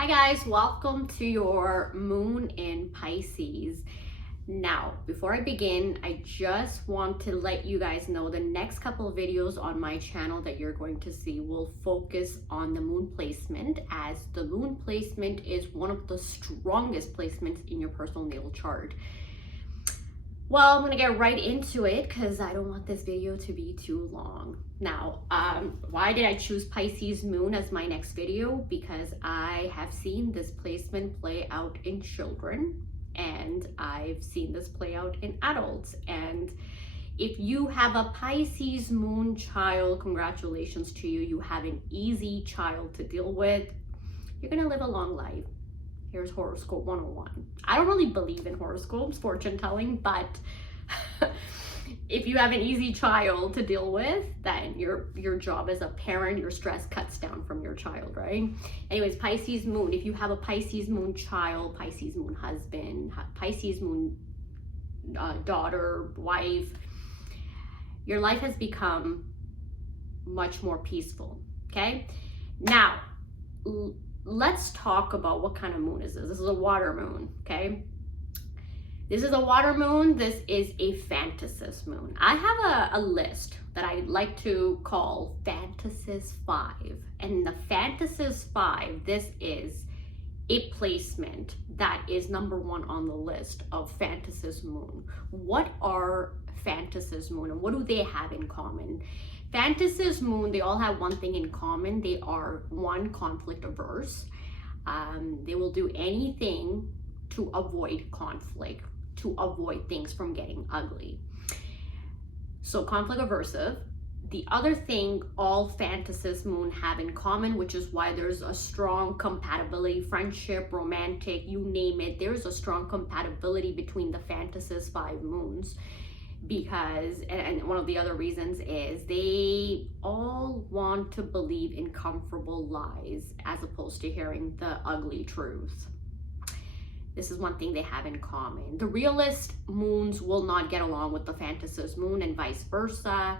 Hi guys, welcome to your moon in Pisces. Now, before I begin, I just want to let you guys know the next couple of videos on my channel that you're going to see will focus on the moon placement, as the moon placement is one of the strongest placements in your personal natal chart. Well, I'm gonna get right into it because I don't want this video to be too long. Now, why did I choose Pisces moon as my next video? Because I have seen this placement play out in children, and I've seen this play out in adults. And if you have a Pisces moon child, congratulations to you. You have an easy child to deal with. You're gonna live a long life. Here's horoscope 101. I don't really believe in horoscopes, fortune telling, but if you have an easy child to deal with, then your job as a parent, your stress cuts down from your child, right? Anyways, Pisces moon. If you have a Pisces moon child, Pisces moon husband, Pisces moon daughter, wife, your life has become much more peaceful, okay? Now, let's talk about what kind of moon is this. This is a water moon, okay? This is a water moon. This is a fantasist moon. I have a list that I like to call Fantasist 5. And the Fantasist 5, this is a placement that is number 1 on the list of Fantasist moon. What are Fantasist moon and what do they have in common? Fantasist moon, they all have one thing in common. They are, one, conflict averse. They will do anything to avoid conflict, to avoid things from getting ugly. So conflict aversive. The other thing all Fantasist moon have in common, which is why there's a strong compatibility, friendship, romantic, you name it, there's a strong compatibility between the Fantasist 5 moons. Because, and one of the other reasons is they all want to believe in comfortable lies as opposed to hearing the ugly truth. This is one thing they have in common. The realist moons will not get along with the Fantasist moon and vice versa.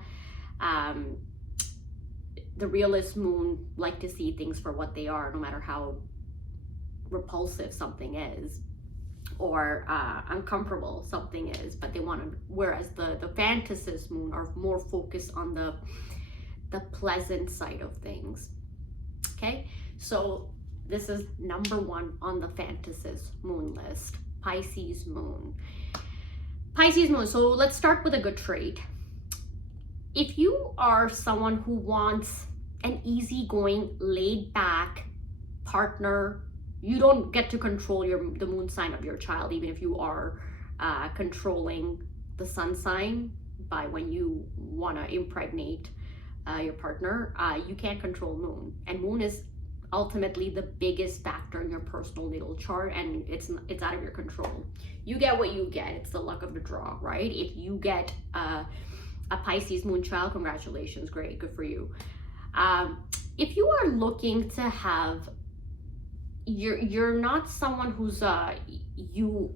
The realist moon like to see things for what they are, no matter how repulsive something is or uncomfortable something is, but they want to, whereas the Fantasist moon are more focused on the pleasant side of things. Okay, so this is number 1 on the Fantasist moon list, Pisces moon. Pisces moon, so let's start with a good trait. If you are someone who wants an easygoing, laid back partner, you don't get to control the moon sign of your child, even if you are controlling the sun sign by when you want to impregnate your partner. You can't control moon, and moon is ultimately the biggest factor in your personal natal chart, and it's out of your control. You get what you get. It's the luck of the draw, right? If you get a Pisces moon child, congratulations, great, good for you. If you are looking to have, you're not someone who's you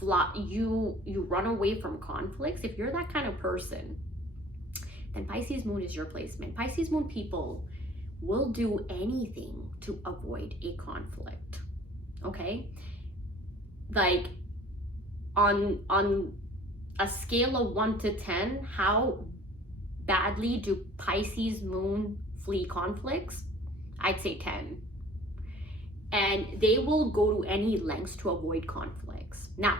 run away from conflicts. If you're that kind of person, then Pisces moon is your placement. Pisces moon people will do anything to avoid a conflict, okay? Like on a scale of 1 to 10, how badly do Pisces moon flee conflicts? I'd say 10. And they will go to any lengths to avoid conflicts. Now,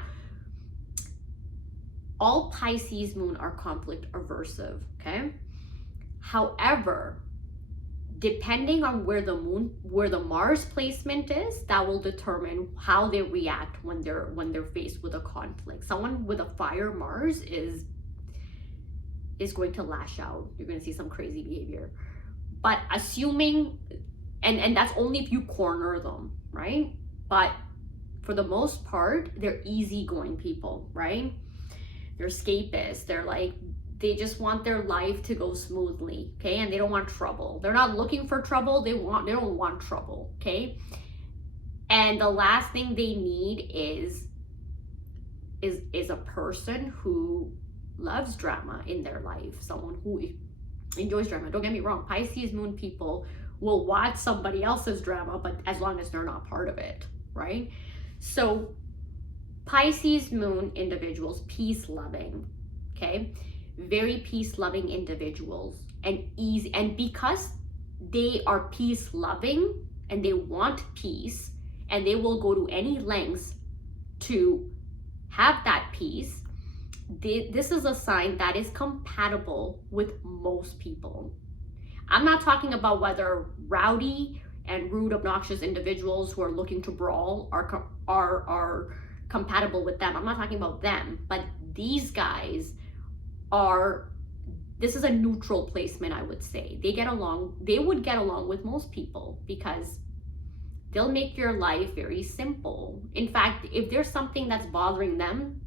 all Pisces moon are conflict aversive, okay? However, depending on where the Mars placement is, that will determine how they react when they're faced with a conflict. Someone with a fire Mars is going to lash out. You're going to see some crazy behavior. But assuming, and that's only if you corner them, right? But for the most part, they're easygoing people, right? They're escapists. They're like, they just want their life to go smoothly, okay? And they don't want trouble. They're not looking for trouble. They don't want trouble, okay? And the last thing they need is a person who loves drama in their life, someone who enjoys drama. Don't get me wrong, Pisces moon people will watch somebody else's drama, but as long as they're not part of it, right? So Pisces moon individuals, peace loving, okay? Very peace loving individuals, and easy, and because they are peace loving and they want peace and they will go to any lengths to have that peace, this is a sign that is compatible with most people. I'm not talking about whether rowdy and rude, obnoxious individuals who are looking to brawl are compatible with them. I'm not talking about them, but these guys are, this is a neutral placement, I would say. They would get along with most people because they'll make your life very simple. In fact, if there's something that's bothering them,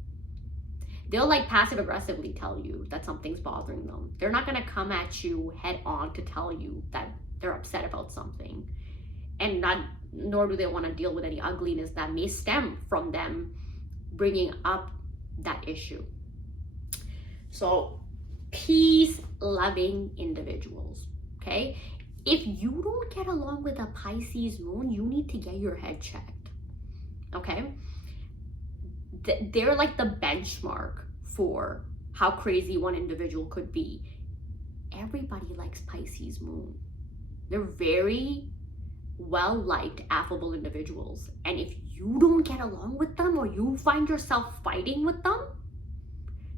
they'll like passive aggressively tell you that something's bothering them. They're not gonna come at you head on to tell you that they're upset about something, and nor do they want to deal with any ugliness that may stem from them bringing up that issue. So peace loving individuals, okay? If you don't get along with a Pisces moon, you need to get your head checked, okay? They're like the benchmark for how crazy one individual could be. Everybody likes Pisces moon. They're very well-liked, affable individuals. And if you don't get along with them or you find yourself fighting with them,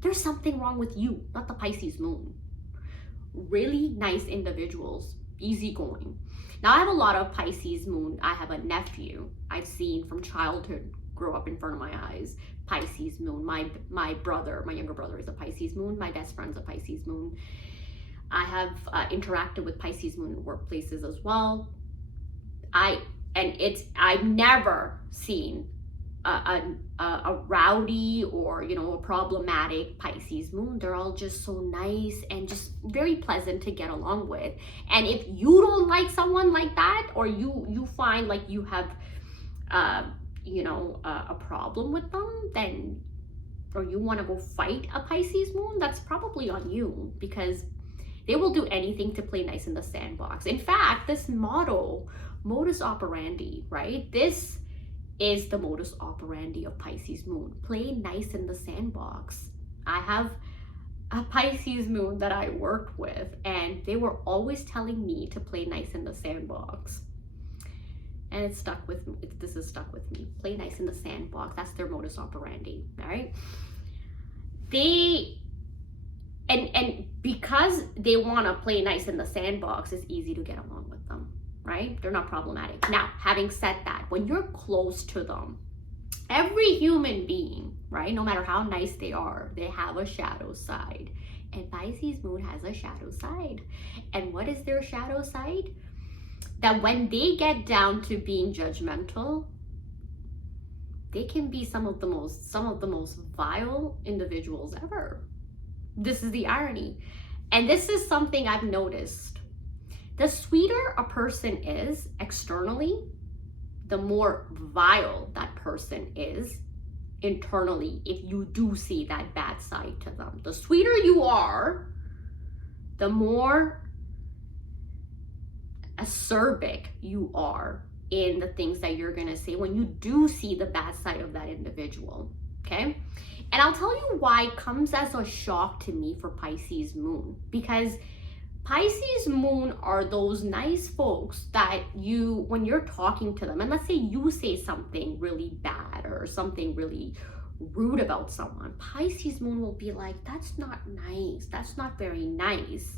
there's something wrong with you, not the Pisces moon. Really nice individuals, easygoing. Now I have a lot of Pisces moon. I have a nephew I've seen from childhood grow up in front of my eyes. Pisces moon. My younger brother is a Pisces moon. My best friend's a Pisces moon. I have interacted with Pisces moon in workplaces as well. I've never seen a rowdy or, you know, a problematic Pisces moon. They're all just so nice and just very pleasant to get along with. And if you don't like someone like that, or you find like you have a problem with them, then, or you want to go fight a Pisces moon, that's probably on you, because they will do anything to play nice in the sandbox. In fact, this modus operandi, right? This is the modus operandi of Pisces moon. Play nice in the sandbox. I have a Pisces moon that I worked with, and they were always telling me to play nice in the sandbox. And it stuck with me. This has stuck with me. Play nice in the sandbox. That's their modus operandi, all right? And because they want to play nice in the sandbox, it's easy to get along with them, right? They're not problematic. Now, having said that, when you're close to them, every human being, right, no matter how nice they are, they have a shadow side. And Pisces moon has a shadow side. And what is their shadow side? That when they get down to being judgmental, they can be some of the most vile individuals ever. This is the irony. And this is something I've noticed. The sweeter a person is externally, the more vile that person is internally, if you do see that bad side to them. The sweeter you are, the more acerbic you are in the things that you're gonna say when you do see the bad side of that individual, okay? And I'll tell you why it comes as a shock to me for Pisces moon, because Pisces moon are those nice folks that when you're talking to them, and let's say you say something really bad or something really rude about someone, Pisces moon will be like, that's not nice, that's not very nice.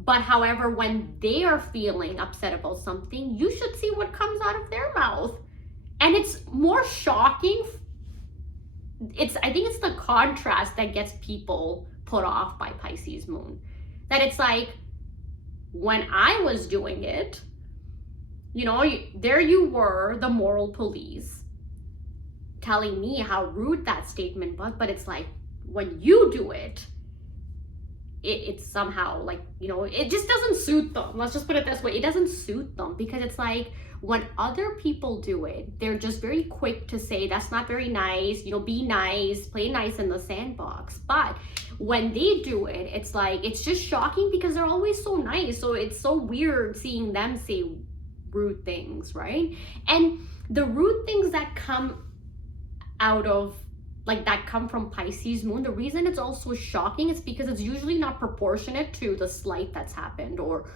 But however, when they are feeling upset about something, you should see what comes out of their mouth. And it's more shocking. I think it's the contrast that gets people put off by Pisces moon. That it's like, when I was doing it, you know, there you were, the moral police, telling me how rude that statement was. But it's like, when you do it, it's somehow like, you know, it just doesn't suit them. Let's just put it this way. It doesn't suit them, because it's like, When other people do it, they're just very quick to say, that's not very nice, you know, be nice, play nice in the sandbox. But when they do it, it's like, it's just shocking because they're always so nice. So it's so weird seeing them say rude things, right? And the rude things that come out of, like, that come from Pisces moon, the reason it's also shocking is because it's usually not proportionate to the slight that's happened, or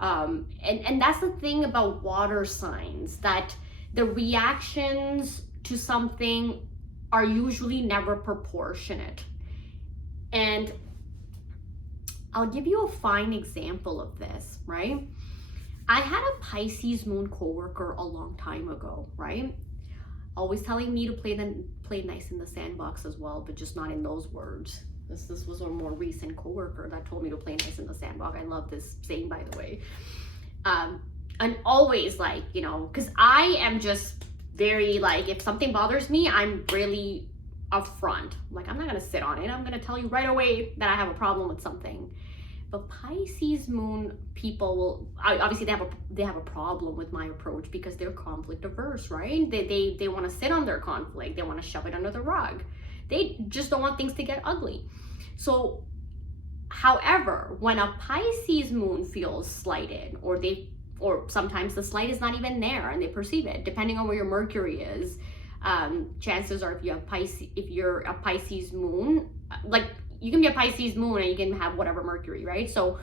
and that's the thing about water signs, that the reactions to something are usually never proportionate. And I'll give you a fine example of this, right? I had a Pisces moon coworker a long time ago, right? Always telling me to play nice in the sandbox as well, but just not in those words. This was a more recent coworker that told me to play nice in the sandbox. I love this saying, by the way. And always, like, you know, because I am just very, like, if something bothers me, I'm really upfront. Like, I'm not gonna sit on it. I'm gonna tell you right away that I have a problem with something. But Pisces moon people will obviously they have a problem with my approach because they're conflict averse, right? They want to sit on their conflict. They want to shove it under the rug. They just don't want things to get ugly. So, however, when a Pisces moon feels slighted, or sometimes the slight is not even there and they perceive it, depending on where your Mercury is, chances are if you're a Pisces moon, like, you can be a Pisces moon and you can have whatever Mercury, right? So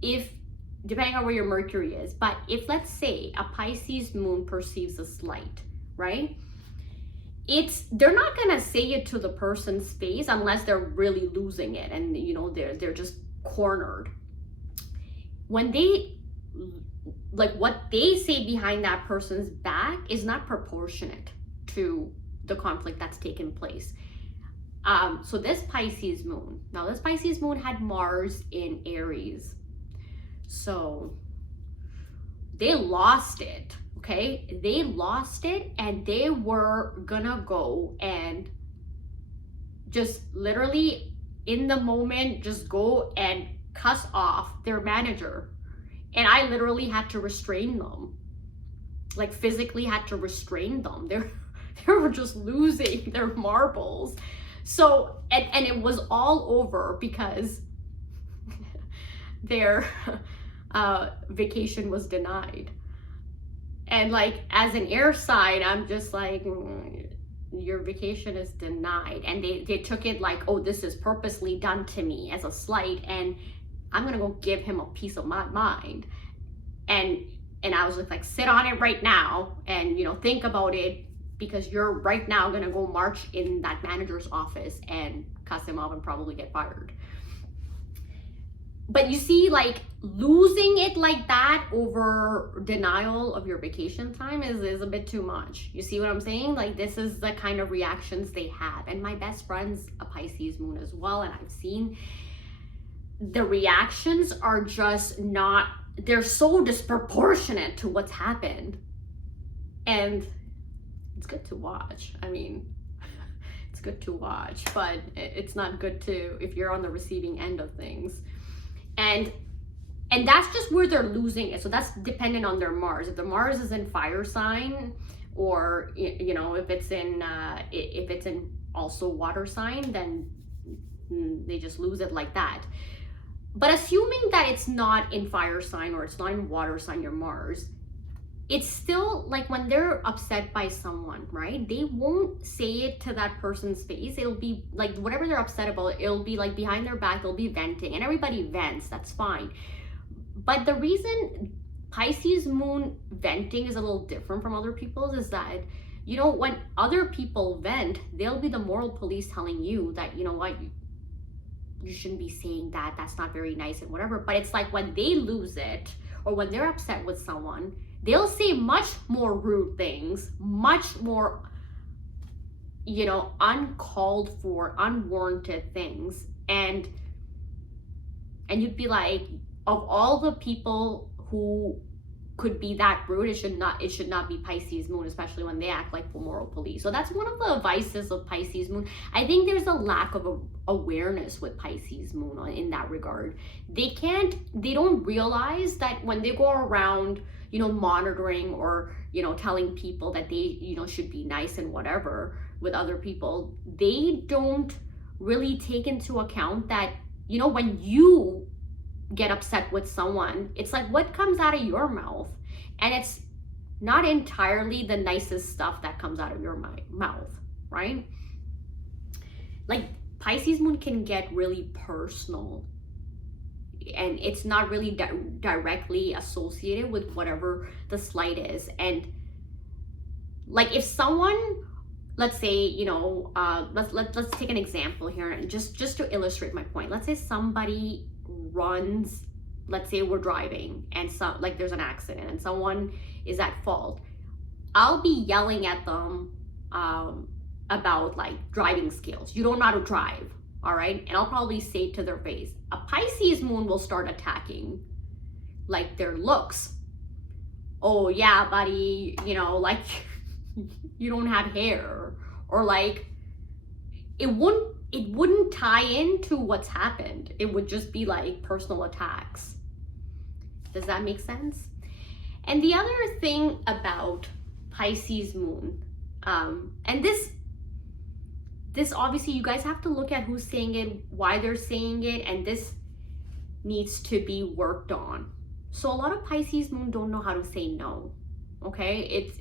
depending on where your Mercury is, but if, let's say, a Pisces moon perceives a slight, right? They're not gonna say it to the person's face unless they're really losing it and, you know, they're just cornered. When they, like, what they say behind that person's back is not proportionate to the conflict that's taken place. So this Pisces moon had Mars in Aries. So they lost it, okay? They lost it, and they were gonna go and just literally in the moment, just go and cuss off their manager. And I literally had to restrain them, like physically had to restrain them. They were just losing their marbles. So, and it was all over because their vacation was denied. And, like, as an air sign, I'm just like, your vacation is denied. And they took it like, oh, this is purposely done to me as a slight, and I'm gonna go give him a piece of my mind. And I was just like, sit on it right now and, you know, think about it, because you're right now gonna go march in that manager's office and cuss him off and probably get fired. But you see, like, losing it like that over denial of your vacation time is a bit too much. You see what I'm saying? Like, this is the kind of reactions they have. And my best friend's a Pisces moon as well, and I've seen the reactions are just not, they're so disproportionate to what's happened. And it's good to watch. I mean, it's good to watch, but it's not good to if you're on the receiving end of things. And that's just where they're losing it. So that's dependent on their Mars. If the Mars is in fire sign, or, you know, if it's in also water sign, then they just lose it like that. But assuming that it's not in fire sign or it's not in water sign, your Mars, it's still like when they're upset by someone, right? They won't say it to that person's face. It'll be like whatever they're upset about, it'll be like behind their back, they'll be venting, and everybody vents, that's fine. But the reason Pisces moon venting is a little different from other people's is that, you know, when other people vent, they'll be the moral police telling you that, you know what, you shouldn't be saying that, that's not very nice and whatever. But it's like when they lose it, or when they're upset with someone, they'll say much more rude things, much more, you know, uncalled for, unwarranted things. And you'd be like, of all the people who could be that rude, it should not be Pisces moon, especially when they act like the moral police. So that's one of the vices of Pisces moon. I think there's a lack of awareness with Pisces moon in that regard. They don't realize that when they go around, monitoring or, telling people that they, should be nice and whatever with other people, they don't really take into account that, when you get upset with someone, it's like what comes out of your mouth, and it's not entirely the nicest stuff that comes out of your mouth, right? Like Pisces moon can get really personal, and it's not really directly associated with whatever the slight is. And like if someone, let's say, let's take an example here, and just to illustrate my point. Let's say somebody runs, let's say we're driving and like there's an accident and someone is at fault. I'll be yelling at them about like driving skills. You don't know how to drive, all right? And I'll probably say to their face. A Pisces moon will start attacking like their looks. Oh yeah, buddy, like you don't have hair, or like it wouldn't tie into what's happened. It would just be like personal attacks. Does that make sense? And the other thing about Pisces moon, and this obviously you guys have to look at who's saying it, why they're saying it, and this needs to be worked on. So a lot of Pisces moon don't know how to say no, okay? It's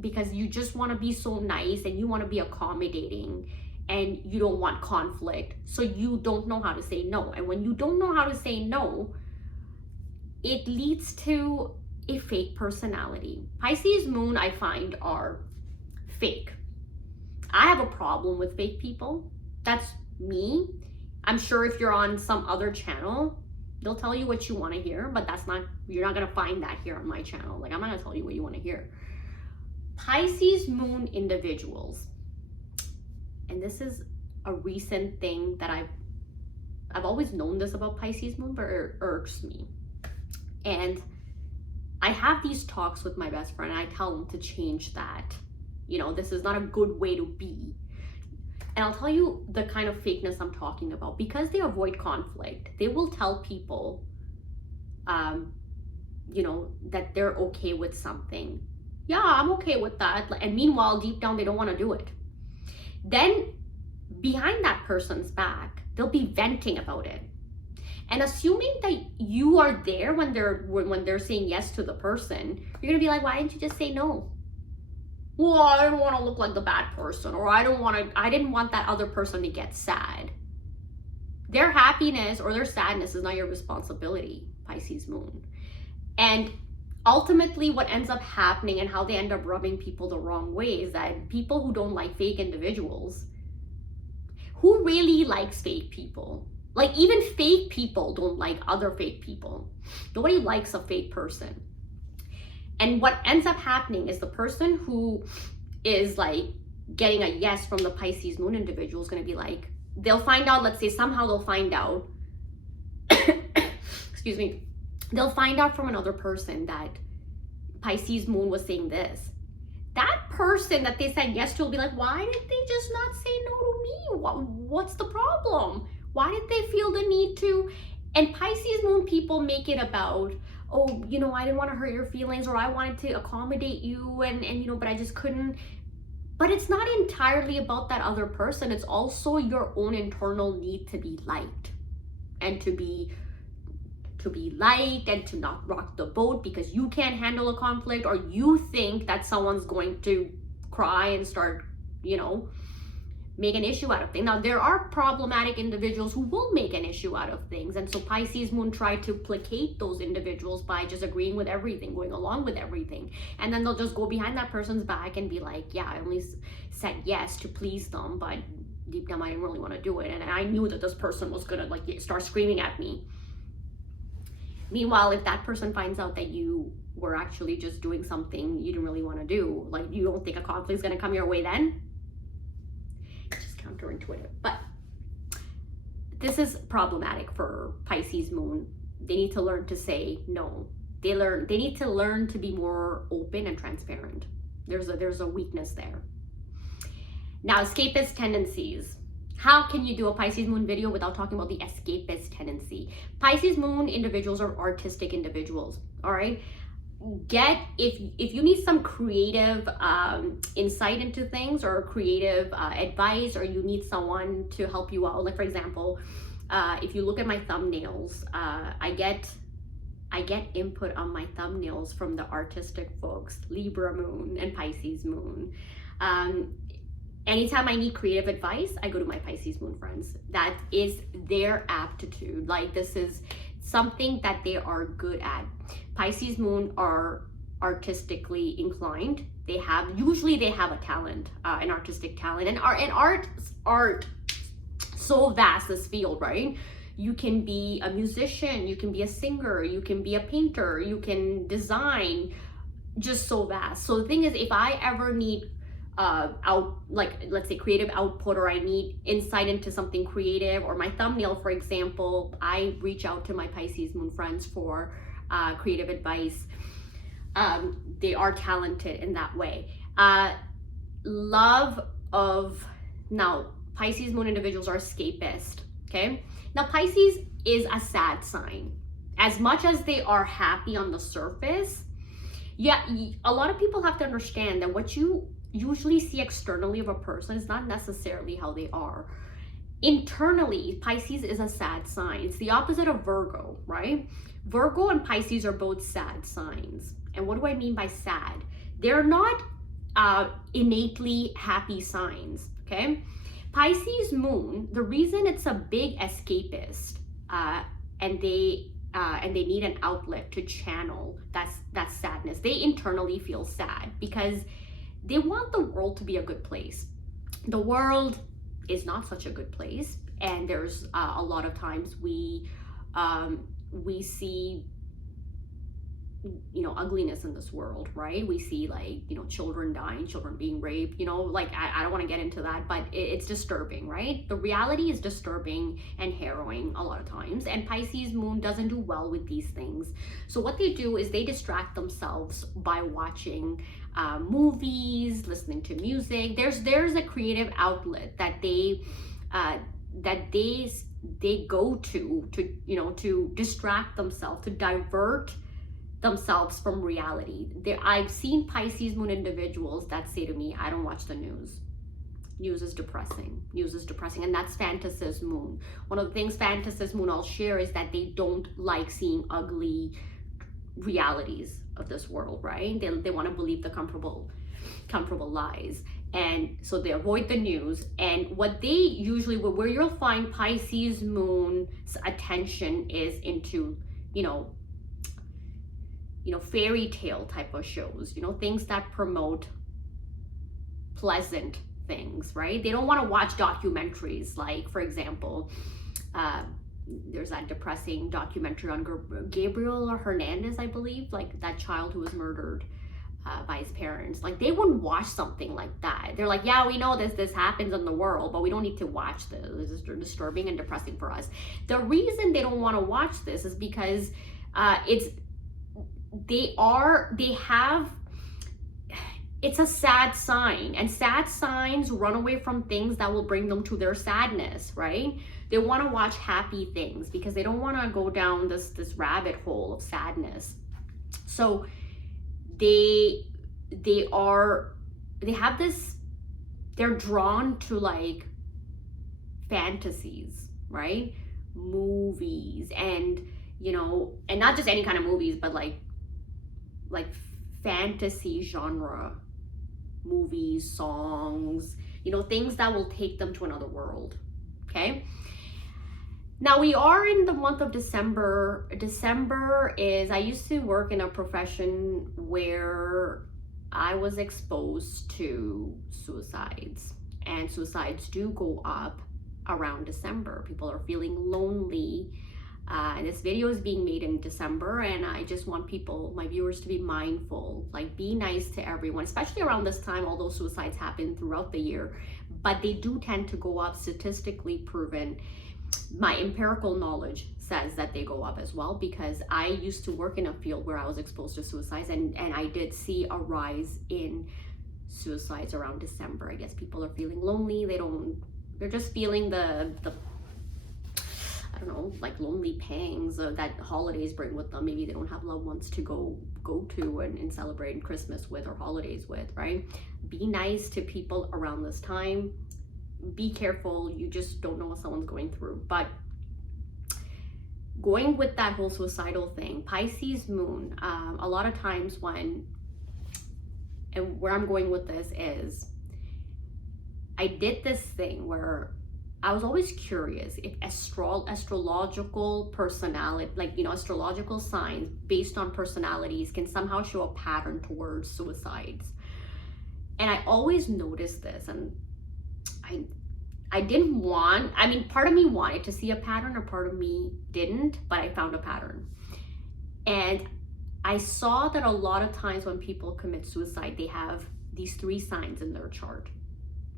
because you just want to be so nice and you want to be accommodating and you don't want conflict, so you don't know how to say no. And when you don't know how to say no, it leads to a fake personality. Pisces moon, I find, are fake. I have a problem with fake people. That's me. I'm sure if you're on some other channel, they'll tell you what you want to hear, but you're not going to find that here on my channel. Like, I'm not going to tell you what you want to hear. Pisces moon individuals, and this is a recent thing that I've always known this about Pisces moon, but it irks me. And I have these talks with my best friend, and I tell them to change that. This is not a good way to be. And I'll tell you the kind of fakeness I'm talking about. Because they avoid conflict, they will tell people, that they're okay with something. Yeah, I'm okay with that. And meanwhile, deep down, they don't want to do it. Then behind that person's back, they'll be venting about it. And assuming that you are there when they're saying yes to the person, you're going to be like, why didn't you just say no? Well, I don't want to look like the bad person, or I didn't want that other person to get sad. Their happiness or their sadness is not your responsibility, Pisces moon. And ultimately what ends up happening and how they end up rubbing people the wrong way is that people who don't like fake individuals, who really likes fake people? Like, even fake people don't like other fake people. Nobody likes a fake person. And what ends up happening is the person who is like getting a yes from the Pisces moon individual is going to be like, they'll find out, let's say somehow they'll find out, excuse me, they'll find out from another person that Pisces moon was saying this. That person that they said yes to will be like, why did they just not say no to me? What's the problem? Why did they feel the need to? And Pisces moon people make it about, oh, I didn't want to hurt your feelings, or I wanted to accommodate you, and but I just couldn't. But it's not entirely about that other person. It's also your own internal need to be liked, and to be liked, and to not rock the boat because you can't handle a conflict, or you think that someone's going to cry and start, make an issue out of things. Now, there are problematic individuals who will make an issue out of things. And so Pisces moon try to placate those individuals by just agreeing with everything, going along with everything. And then they'll just go behind that person's back and be like, yeah, I only said yes to please them, but deep down I didn't really want to do it. And I knew that this person was going to start screaming at me. Meanwhile, if that person finds out that you were actually just doing something you didn't really want to do, like, you don't think a conflict is going to come your way then? Counterintuitive. But this is problematic for Pisces moon. They need to learn to say no. They need to learn to be more open and transparent. There's a weakness there. Now, escapist tendencies. How can you do a Pisces moon video without talking about the escapist tendency? Pisces moon individuals are artistic individuals, all right? if you need some creative insight into things, or creative advice, or you need someone to help you out, like for example, if you look at my thumbnails, I get input on my thumbnails from the artistic folks, Libra moon and Pisces moon. Anytime I need creative advice, I go to my Pisces moon friends. That is their aptitude. Like, this is something that they are good at. Pisces moon are artistically inclined. Usually they have a talent, an artistic talent, and art so vast, this field, right? You can be a musician, you can be a singer, you can be a painter, you can design, just so vast. So the thing is, if I ever need let's say creative output, or I need insight into something creative, or my thumbnail, for example, I reach out to my Pisces moon friends for creative advice. They are talented in that way. Now Pisces moon individuals are escapist. Okay, now Pisces is a sad sign. As much as they are happy on the surface, yeah, a lot of people have to understand that what you usually see externally of a person is not necessarily how they are. Internally, Pisces is a sad sign. It's the opposite of Virgo, right? Virgo and Pisces are both sad signs. And what do I mean by sad? They're not innately happy signs, okay? Pisces moon, the reason it's a big escapist, and they need an outlet to channel that sadness. They internally feel sad because they want the world to be a good place. The world is not such a good place, and there's a lot of times we see, ugliness in this world, right? We see, like, children dying, children being raped, like, I don't want to get into that, but it's disturbing, right? The reality is disturbing and harrowing a lot of times, and Pisces moon doesn't do well with these things. So what they do is they distract themselves by watching movies, listening to music. There's a creative outlet that they go to distract themselves, to divert themselves from reality. I've seen Pisces moon individuals that say to me, I don't watch the news. News is depressing. And that's Fantasist moon. One of the things Fantasist moon I'll share is that they don't like seeing ugly realities of this world, right? They want to believe the comfortable lies, and so they avoid the news. And what they usually, where you'll find Pisces moon's attention is into fairy tale type of shows, things that promote pleasant things, right? They don't want to watch documentaries, like, for example, there's that depressing documentary on Gabriel Hernandez, I believe, like that child who was murdered by his parents. Like, they wouldn't watch something like that. They're like, yeah, we know this happens in the world, but we don't need to watch this. This is disturbing and depressing for us. The reason they don't want to watch this is because it's a sad sign, and sad signs run away from things that will bring them to their sadness, right? They want to watch happy things because they don't want to go down this rabbit hole of sadness. So they're drawn to, like, fantasies, right? Movies, and and not just any kind of movies, but like fantasy genre movies, songs, things that will take them to another world. Okay, now we are in the month of December. I used to work in a profession where I was exposed to suicides, and suicides do go up around December. People are feeling lonely. And this video is being made in December, and I just want my viewers, to be mindful, like, be nice to everyone, especially around this time, although suicides happen throughout the year, but they do tend to go up, statistically proven. My empirical knowledge says that they go up as well, because I used to work in a field where I was exposed to suicides, and I did see a rise in suicides around December. I guess people are feeling lonely. They're just feeling I don't know, like lonely pangs that holidays bring with them. Maybe they don't have loved ones to go to and celebrate Christmas with or holidays with, right? Be nice to people around this time. Be careful. You just don't know what someone's going through. But going with that whole suicidal thing, Pisces moon, a lot of times when, and where I'm going with this is, I did this thing where I was always curious if astrological personality, like, you know, astrological signs based on personalities can somehow show a pattern towards suicides. And I always noticed this, and I didn't want, I mean, part of me wanted to see a pattern, or part of me didn't, but I found a pattern. And I saw that a lot of times when people commit suicide, they have these 3 signs in their chart,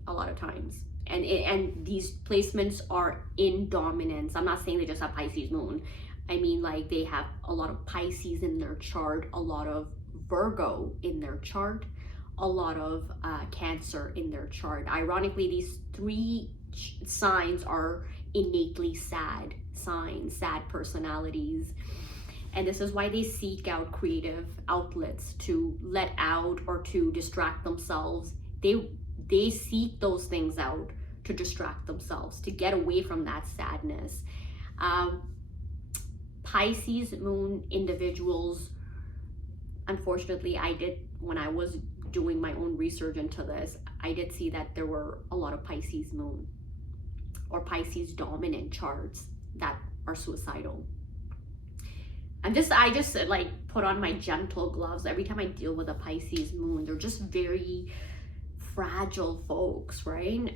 a lot of times. And these placements are in dominance. I'm not saying they just have Pisces moon. I mean, like, they have a lot of Pisces in their chart, a lot of Virgo in their chart, a lot of Cancer in their chart. Ironically, these 3 signs are innately sad signs, sad personalities. And this is why they seek out creative outlets to let out or to distract themselves. They seek those things out to distract themselves, to get away from that sadness. Pisces moon individuals, unfortunately, when I was doing my own research into this, I did see that there were a lot of Pisces moon or Pisces dominant charts that are suicidal. I just like put on my gentle gloves every time I deal with a Pisces moon. They're just very fragile folks, right?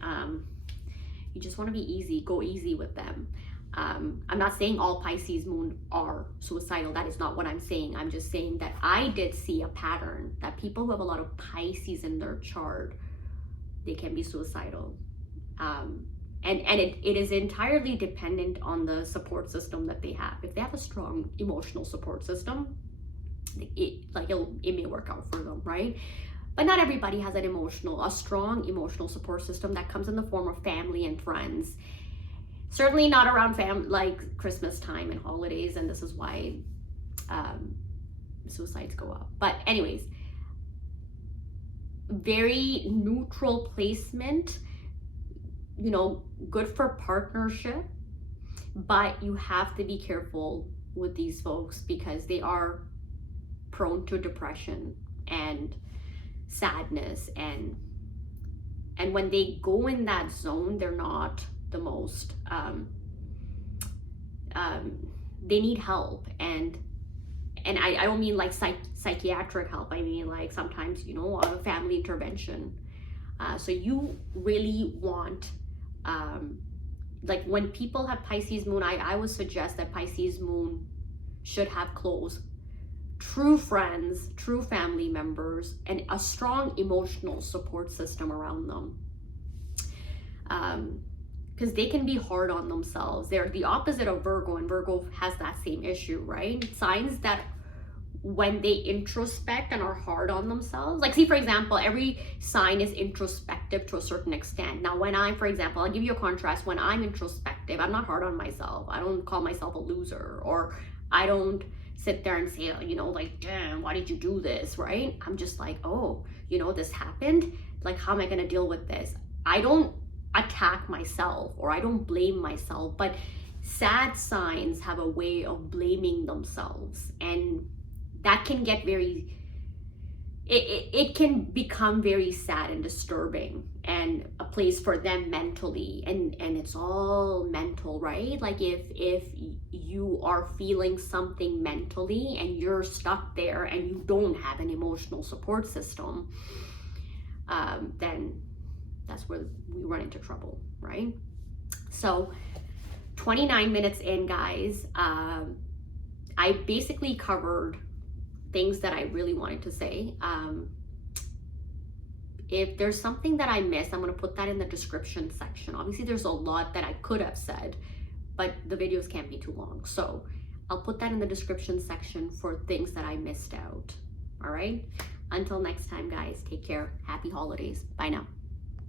You just want to be easy, go easy with them. I'm not saying all Pisces moon are suicidal. That is not what I'm saying. I'm just saying that I did see a pattern that people who have a lot of Pisces in their chart, they can be suicidal. And it is entirely dependent on the support system that they have. If they have a strong emotional support system, it may work out for them, right? But not everybody has a strong emotional support system that comes in the form of family and friends. Certainly not around like Christmas time and holidays, and this is why suicides go up. But anyways, very neutral placement, you know, good for partnership, but you have to be careful with these folks because they are prone to depression and sadness, and when they go in that zone, they're not the most they need help, and I don't mean like psychiatric help. I mean, like, sometimes, you know, a family intervention. So you really want like, when people have Pisces moon, I would suggest that Pisces moon should have close true friends, true family members, and a strong emotional support system around them. Because they can be hard on themselves. They're the opposite of Virgo, and Virgo has that same issue, right? Signs that when they introspect and are hard on themselves, like, see, for example, every sign is introspective to a certain extent. Now, when I'm, for example, I'll give you a contrast. When I'm introspective, I'm not hard on myself. I don't call myself a loser, or I don't sit there and say, you know, like, damn, why did you do this, right? I'm just like, oh, you know, this happened. Like, how am I going to deal with this? I don't attack myself, or I don't blame myself, but sad signs have a way of blaming themselves, and that can get very, it can become very sad and disturbing, and a place for them mentally, and it's all mental, right? Like, if you are feeling something mentally and you're stuck there and you don't have an emotional support system, then that's where we run into trouble, right? So 29 minutes in, guys, I basically covered things that I really wanted to say. If there's something that I missed, I'm going to put that in the description section. Obviously, there's a lot that I could have said, but the videos can't be too long. So I'll put that in the description section for things that I missed out. All right? Until next time, guys, take care. Happy holidays. Bye now.